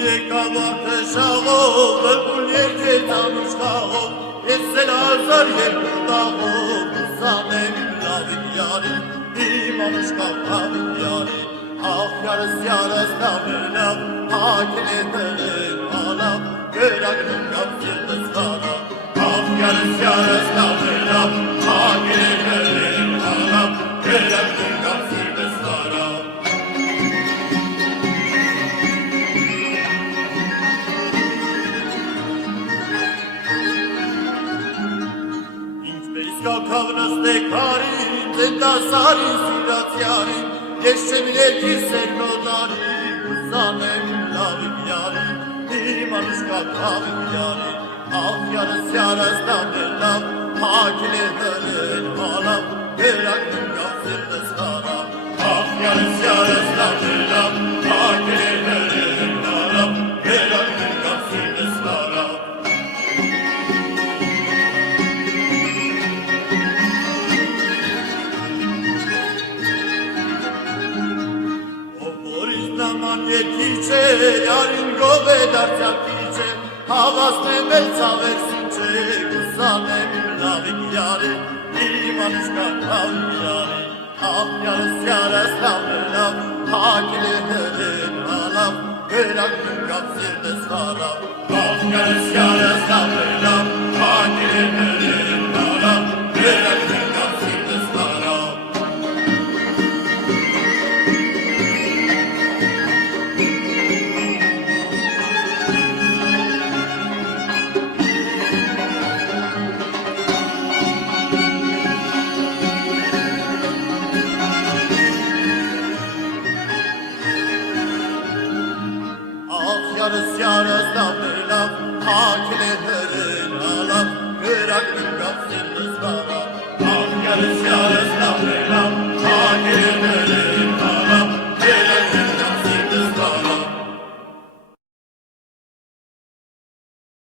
Եկավարդը շաղով, լպուլ երկետ անուշկաղով, ես էլ ազար երկու տաղով, ուսանեմ իմ լավին յարի, իմ անուշկավ լավին յարի, աղյարս յարս լավենավ, հակել է հրեն հալավ, գրագնում գավ սիրտս խարավ, աղյարս յարս լավենավ, հակել է հրեն հալավ, գրագնում գավ սիրտս խարավ, Կավնստե քարին, տետասարին, սիրացյարին, ես չեմ երկի սերնոդարին, ուսանեմ լավին յարին, իմ անուշկա կավին յարին, աղյարս յարս լավենավ, հակել է հրեն հալավ, գրագնում գավ սիրտս խարավ, աղյարս յարս լավենավ, հակել է հրեն հալավ, գրագնում գավ սիրտս խարավ, Նման երկիչ է, յարին գով է դարձյակիչ է, հավասնեմ էլ ծավերսին չէ, գուսանեմ իմ լավիկ յարի, իմ անուշկա լավիկ յարի, աղյարս յարս լավենավ, հակել է հրեն հալավ, գրագնում գավ սիրտս խարավ, աղյարս յարս լավենավ, հակել է հրեն հալավ, գրագնում գավ սիրտս խարավ, Յարս լավենավ, հակել է հրեն հալավ, գրագնում գավ սիրտս խարավ, աղյարս յարս լավենավ,